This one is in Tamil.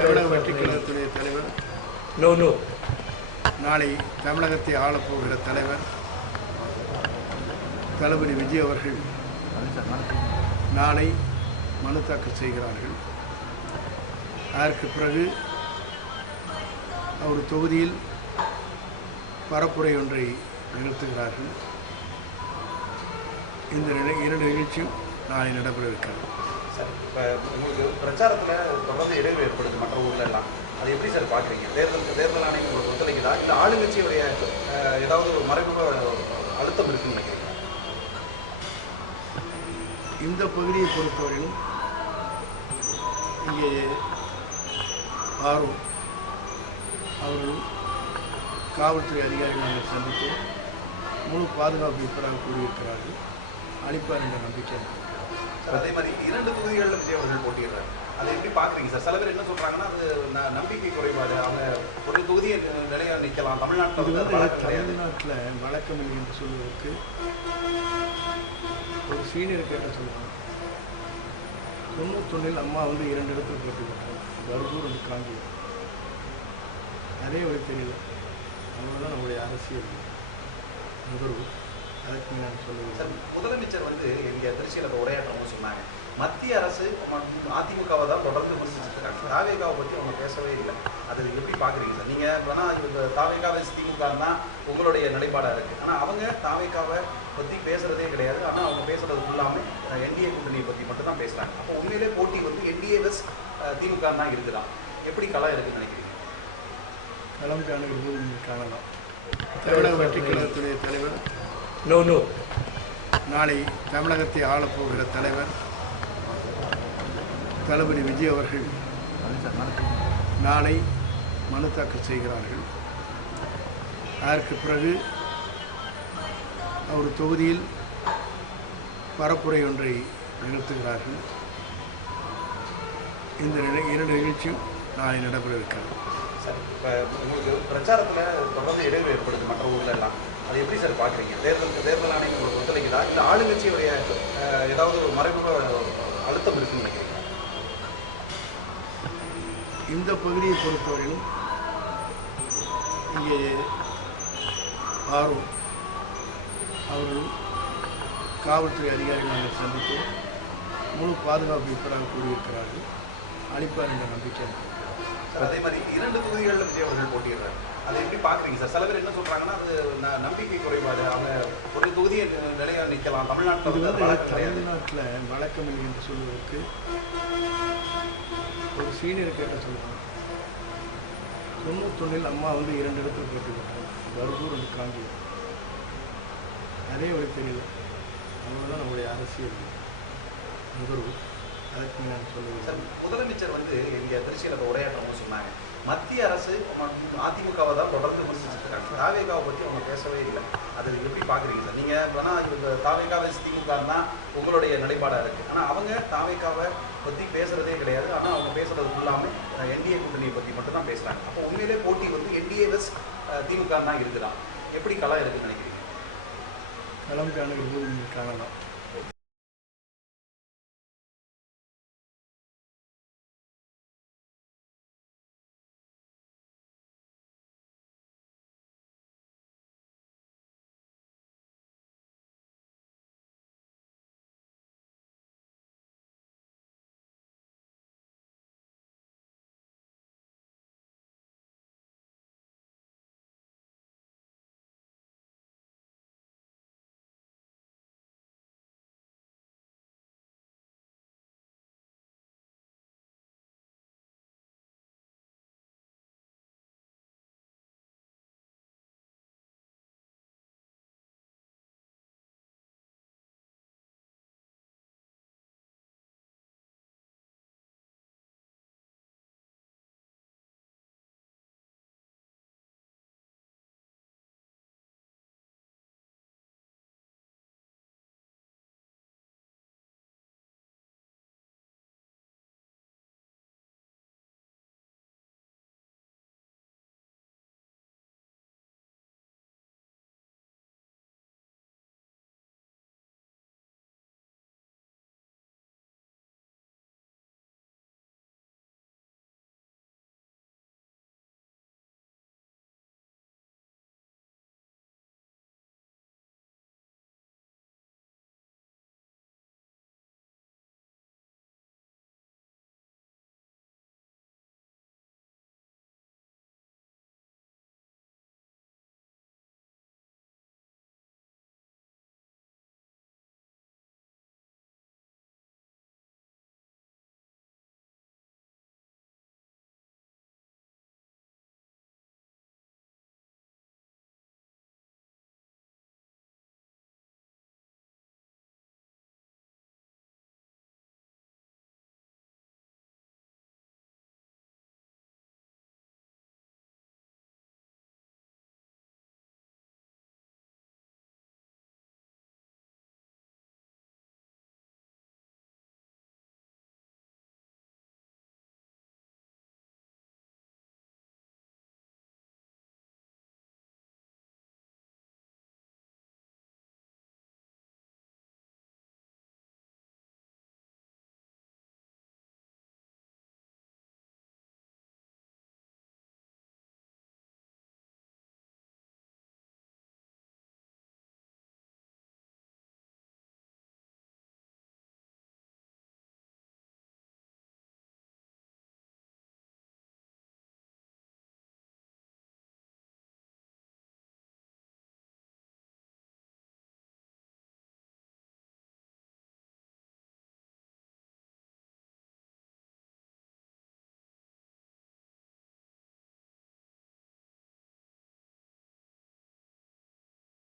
தமிழக வெற்றி கழகத்துடைய தலைவர் நாளை தமிழகத்தை ஆளப்போகிற தலைவர் தளபதி விஜய் அவர்கள் நாளை மனு தாக்கல் செய்கிறார்கள். அதற்கு பிறகு அவர் தொகுதியில் பரப்புரை ஒன்றை நிகழ்த்துகிறார்கள். இந்த இரண்டு நிகழ்ச்சியும் நாளை நடைபெற இருக்கிறது. சார், இப்போ உங்களுக்கு பிரச்சாரத்தில் தொடர்ந்து இடைவெளி ஏற்படுது மற்ற ஊரில் எல்லாம், அது எப்படி சார் பார்க்குறீங்க? தேர்தல் ஆணையம் உங்களுக்கு ஒத்துழைக்குதா இல்லை ஆளுங்கட்சியுடைய ஏதாவது ஒரு மறைமுக அழுத்தம் இருக்குன்னு நினைக்கிறீங்க? இந்த பகுதியை பொறுத்தவரையிலும் இங்கே அவர்கள் காவல்துறை அதிகாரிகளை சந்தித்து முழு பாதுகாப்பு இருப்பதாக கூறியிருக்கிறார்கள். அளிப்பார் என்ற நம்பிக்கை. சார், அதே மாதிரி 2 தொகுதிகளில் விஜய் அவர்கள் போட்டிடுறாரு. அதை எப்படி பார்க்குறீங்க சார்? சில பேர் என்ன சொல்கிறாங்கன்னா, அது நம்பிக்கை குறைபாடு, அவங்க ஒரு தொகுதியை நிலையாக நிற்கலாம். தமிழ்நாட்டில் வழக்கம் இல்லை என்று சொல்வதற்கு ஒரு சீனியர் கேட்ட சொல்லுவாங்க. 91 அம்மா 2 இடத்துல போட்டி போட்டாங்க, கருப்பூர் காஞ்சி. அதே ஒரு தெரியல, அவ்வளோதான் நம்முடைய அரசியல் நுகர்வு. அதுக்கு நான் சொல்லுவேன் சார், முதலமைச்சர் இங்கே திருச்சியில் உரையாற்றவும் சொன்னாங்க, மத்திய அரசு அதிமுகவை தான் தொடர்ந்து விமர்சிச்சுட்டு இருக்காங்க. தாவேகாவை பற்றி அவங்க பேசவே இல்லை. அது எப்படி பார்க்குறீங்க சார்? நீங்கள் வேணால் தாவேகாவை திமுக தான் உங்களுடைய நிலைப்பாடாக இருக்குது, ஆனால் அவங்க தாவேகாவை பற்றி பேசுகிறதே கிடையாது. ஆனால் அவங்க பேசுகிறது ஃபுல்லாமே என்டிஏ கூட்டணியை பற்றி மட்டும் தான் பேசுகிறாங்க. அப்போ உண்மையிலே போட்டி என்டிஏ வெஸ் திமுக தான் இருக்குதான். எப்படி களம் இருக்குன்னு நினைக்கிறீங்க? களம் காணுகிறது நீங்கள் காணலாம். தமிழக வெற்றி கழகத்துடைய தலைவர் நாளை தமிழகத்தை ஆளப்போகிற தலைவர் தளபதி விஜய் அவர்கள் நாளை மனு தாக்கல் செய்கிறார்கள். அதற்கு பிறகு அவர் தொகுதியில் பரப்புரை ஒன்றை நிகழ்த்துகிறார்கள். இந்த இரண்டு நிகழ்ச்சியும் நாளை நடைபெற இருக்கிறது. சார், இப்போ உங்களுக்கு பிரச்சாரத்தில் தொடர்ந்து இடைவெளி ஏற்படுது மற்ற ஊரில் எல்லாம், அது எப்படி சார் பார்க்குறீங்க? தேர்தல் ஆணையம் உங்களுக்கு ஒத்துழைக்குதா இல்லை ஆளுங்கட்சியுடைய ஏதாவது ஒரு மறைமுக அழுத்தம் இருக்குன்னு நினைக்கிறீங்க? இந்த பகுதியை பொறுத்தவரையிலும் இங்கே அவர்கள் காவல்துறை அதிகாரிகளை சந்தித்து முழு பாதுகாப்பு இருப்பதாக கூறியிருக்கிறார்கள். அளிப்பார் என்ற நம்பிக்கை. சார், அதே மாதிரி 2 தொகுதிகளில் விஜய் அவர்கள் போட்டிடுறாரு. அதை எப்படி பார்க்குறீங்க சார்? சில பேர் என்ன சொல்கிறாங்கன்னா, அது நம்பிக்கை குறைபாடு, அவங்க ஒரு தொகுதியை நிலையாக நிற்கலாம். தமிழ்நாட்டில் வழக்கம் இல்லை என்று சொல்வதற்கு ஒரு சீனியர் கேட்ட சொல்லுவாங்க. 91 அம்மா 2 இடத்துல போட்டி போட்டாங்க, கருப்பூர் காஞ்சி. அதே ஒரு தெரியல, அவ்வளோதான் நம்முடைய அரசியல் நுகர்வு. அதுக்கு நான் சொல்லுவேன் சார், முதலமைச்சர் இங்கே திருச்சியில் உரையாற்றவும் சொன்னாங்க, மத்திய அரசு அதிமுகவை தான் தொடர்ந்து விமர்சிச்சுட்டு இருக்காங்க. தாவேகாவை பற்றி அவங்க பேசவே இல்லை. அது எப்படி பார்க்குறீங்க சார்? நீங்கள் வேணால் தாவேகாவை திமுக தான் உங்களுடைய நிலைப்பாடாக இருக்குது, ஆனால் அவங்க தாவேகாவை பற்றி பேசுகிறதே கிடையாது. ஆனால் அவங்க பேசுகிறது ஃபுல்லாமே என்டிஏ கூட்டணியை பற்றி மட்டும் தான் பேசுகிறாங்க. அப்போ உண்மையிலே போட்டி என்டிஏ வெஸ் திமுக தான் இருக்குதான். எப்படி களம் இருக்குன்னு நினைக்கிறீங்க? களம் காணுகிறது நீங்கள் காணலாம்.